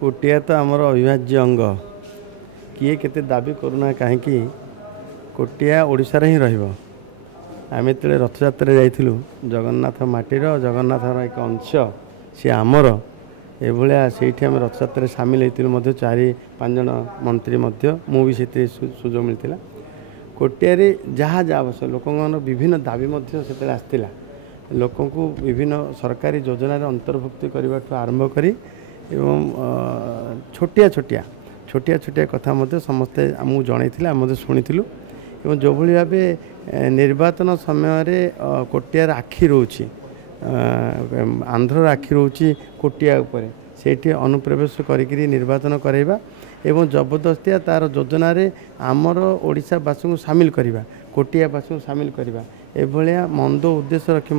कोटिया तो आमर अविभाज्य अंग किए केते दाबी करूना कहीं कोटिया ओडिशार ही आम जो रथयात्रा जाइलु जगन्नाथ माटीर जगन्नाथर एक अंश सी आमर एभलिया से रथयात्रा सामिल होती 4-5 जन मंत्री मुझे सुजोग मिलता कोटिया जहाँ जहाँ आवश्यक लोक विभिन्न दाबी से आसला लोक विभिन्न सरकारी योजन अंतर्भुक्ति करने आरंभ करी एवं छोटिया छोटिया छोटिया छोटिया कथा समस्ते आमको जनई आम शुणी एवं जो भाई भाव निर्वाचन समय कोटियार आखि रोचे आंध्र आखि रोचे कोटिया उपर से अनुप्रवेश करी निर्वाचन कराइबा एवं जबरदस्तिया तार योजन आमर ओडिशावासी को सामिल करवा कोटियावासी को सामिल करवा एभलिया मंद उद्देश्य रखी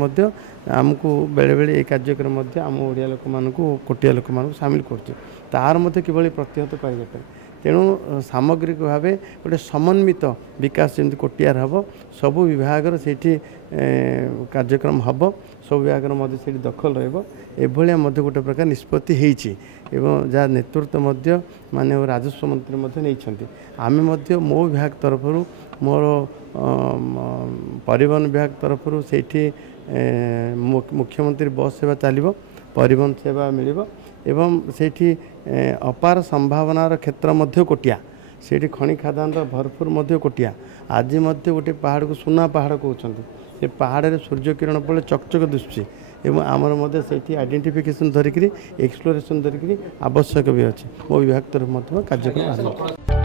आमको बेले बेले ये कार्यक्रम आम ओडिया लोक मानक कोटिया लोक मानक सामिल कर कि प्रतिहत कर तेणु सामग्रिक भाव गोटे समन्वित विकास जमी कोटियार हम सबू विभाग से कार्यक्रम हम सब विभाग से दखल रहा गोटे प्रकार निष्पत्ति एवं जहाँ नेतृत्व माननीय राजस्व मंत्री नहीं आम मो विभाग तरफ मोर परिवहन विभाग तरफ से मुख्यमंत्री बस सेवा चलो परिवहन सेवा मिल एवं से अपार संभावनार क्षेत्र मध्य कोटिया से खनि खादान भरपूर कोटिया आज गोटे पहाड़ को सुना पहाड़ कहते से पहाड़ सूर्य किरण पड़े चकचक दिशुची एवं आमर से आइडेंटिफिकेशन धरिकी एक्सप्लोरेशन धरिकी आवश्यक भी अच्छे मो विभाग तरफ कार्यक्रम आरंभ।